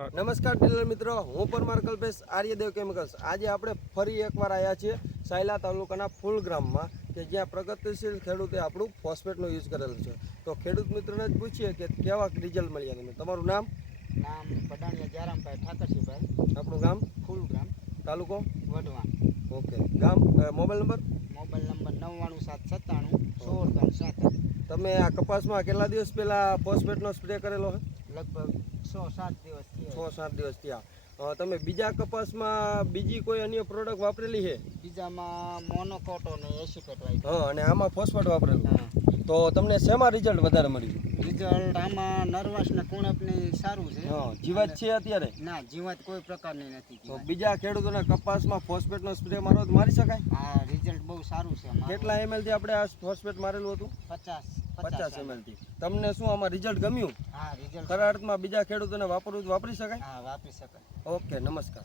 નમસ્કાર ડીલર મિત્રો, હું પરમાર કલ્પેશ, આર્યદેવ કેમિકલ્સ. આજે આપણે ફરી એકવાર આવ્યા છીએ સાયલા તાલુકાના ફૂલગ્રામમાં કે જ્યાં પ્રગતિશીલ ખેડૂતે આપણું ફોસ્ફેટનો યુઝ કરેલો છે. તો ખેડૂત મિત્રોને જ પૂછીએ કે કેવા રિઝલ્ટ મળ્યા તમે. તમારું નામ? પડાણિયા જયરામભાઈ ઠાકરસિંહભાઈ. આપણું ગામ? ફૂલગ્રામ, તાલુકો? વઢવાણ. ઓકે. ગામ? Mobile number? મોબાઈલ નંબર 99 797 16 તમે આ કપાસમાં કેટલા દિવસ પહેલાં ફોસ્ફેટનો સ્પ્રે કરેલો છે? લગભગ 6-7 દિવસ થયા. 6-7 દિવસ થયા. તમે બીજા કપાસમાં બીજી કોઈ અન્ય પ્રોડક્ટ વાપરેલી છે? બીજામાં મોનોકોટો ને એસિપેટ વાપર્યું. હા, અને આમાં ફોસ્ફેટ વાપરેલું. હા. તો તમને શેમાં રિઝલ્ટ વધારે મળ્યું? રિઝલ્ટ આમાં નર્વસ ને કુણપની સારું છે. હા, જીવાત છે અત્યારે? ના, જીવાત કોઈ પ્રકારની નથી. તો બીજા ખેડૂતોના કપાસમાં ફોસ્ફેટનો સ્પ્રે મારો તો મારી શકાય? હા, રિઝલ્ટ બહુ સારું છે. કેટલા ml થી આપણે આ ફોસ્ફેટ મારેલું હતું? 50 ml થી. તમને શું આમાં રિઝલ્ટ ગમ્યું? હા, રિઝલ્ટ ખરા અર્થમાં બીજા ખેડૂતોને વાપરવું તો વાપરી શકાય? હા, વાપરી શકાય. ઓકે, નમસ્કાર.